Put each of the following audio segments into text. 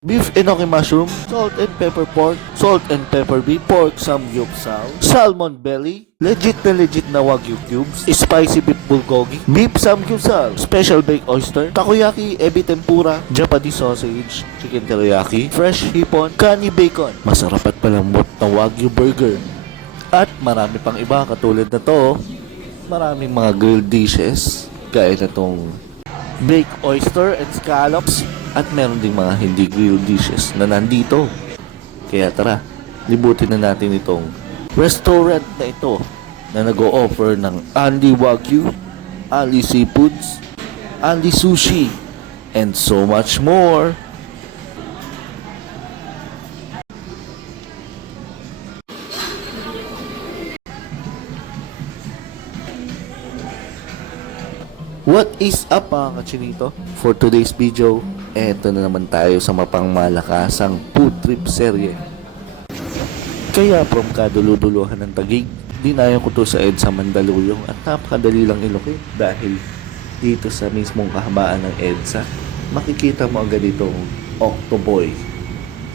beef enoki mushroom, salt and pepper pork, salt and pepper beef, pork samgyeopsal, salmon belly, legit na wagyu cubes, spicy beef bulgogi, beef samgyeopsal, special baked oyster, takoyaki, ebi tempura, Japanese sausage, chicken teriyaki, fresh hipon, kani bacon, masarap at palambot na wagyu burger. At marami pang iba katulad na to, maraming mga grilled dishes, gaya na tong baked oyster and scallops, at meron ding mga hindi grilled dishes na nandito. Kaya tara, libutin na natin itong restaurant na ito na nag-o-offer ng Anli Wagyu, Anli Seafoods, Anli Sushi, and so much more. What is up mga kachinito? For today's video, eto na naman tayo sa mapangmalakasang food trip serye. Kaya from kaduluduluhan ng Taguig, dinayo ko to sa EDSA Mandaluyong at napakadali lang ilokin dahil dito sa mismong kahabaan ng EDSA, makikita mo agad itong Octoboy.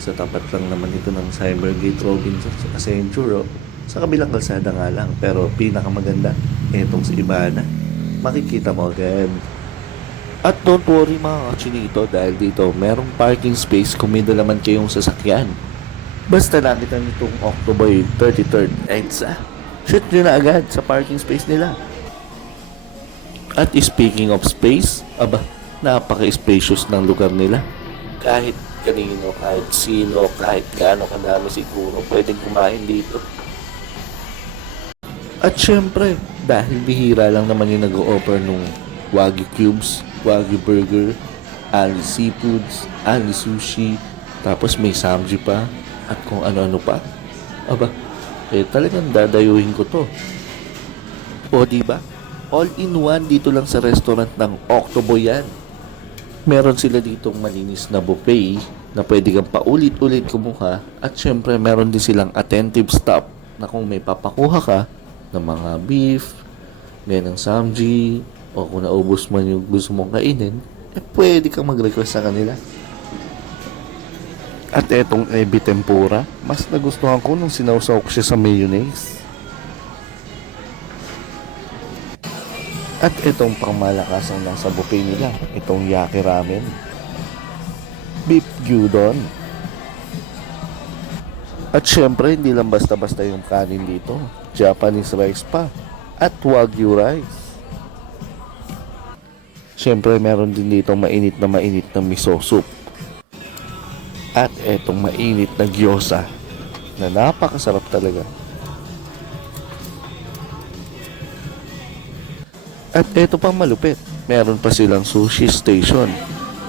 Sa tapat lang naman ito ng Cybergate Robinsons sa Centuro. Sa kabilang kalsada nga lang, pero pinakamaganda, etong sa Ibana. Makikita mo agad. At don't worry mga kachinito dahil dito merong parking space kung may dala man kayong sasakyan. Basta nakita nitong Octoboy 33rd EDSA, shoot nyo na agad sa parking space nila. At speaking of space, aba, napaka-spacious ng lugar nila. Kahit kanino, kahit sino, kahit gaano kadami siguro pwedeng kumain dito. At syempre, dahil bihira lang naman yung nag-o-offer nung Wagyu Cubes, Wagyu Burger, Anli Seafoods, Anli Sushi, tapos may Samji pa, at kung ano-ano pa. Aba, talagang dadayuhin ko to. O diba? All in one dito lang sa restaurant ng Octoboy yan. Meron sila ditong malinis na buffet na pwede kang paulit-ulit kumuha, at syempre meron din silang attentive staff na kung may papakuha ka ng mga beef, ganyan ng samji, o kung naubos man yung gusto mong kainin, pwede kang mag-request sa kanila. At etong ebi tempura, mas nagustuhan ko nung sinausaw ko siya sa mayonnaise. At etong pangmalakasang nasa buffet nila, itong yaki ramen, beef gyudon. At syempre, hindi lang basta-basta yung kanin dito. Japanese rice pa. At Wagyu rice. Syempre, meron din dito mainit na miso soup. At etong mainit na gyoza na napakasarap talaga. At eto pang malupit. Meron pa silang sushi station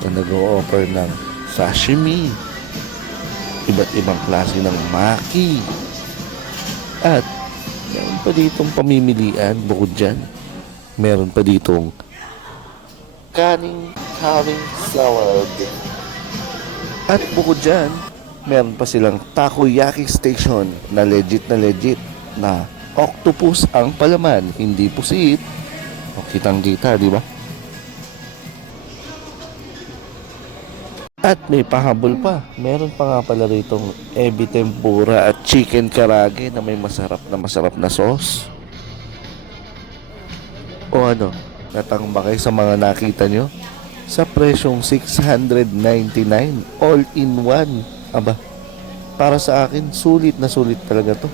na nag-o-offer ng sashimi, iba't ibang klase ng maki, at meron pa ditong pamimilian. Bukod dyan, meron pa ditong kaning salad, at bukod dyan, meron pa silang takoyaki station na legit na octopus ang palaman, hindi pusit. O kitang-kita, di ba? At may pahabol pa. Meron pa nga pala ritong ebi tempura at chicken karage na may masarap na sauce. O ano, natangba kayo sa mga nakita nyo? Sa presyong 699, all in one. Aba, para sa akin, sulit na sulit talaga to.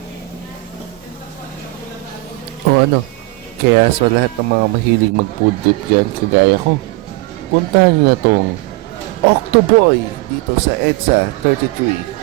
O ano, kaya sa lahat ng mga mahilig mag-food trip dyan, kagaya ko, puntahan nyo na tong Octoboy dito sa EDSA 33.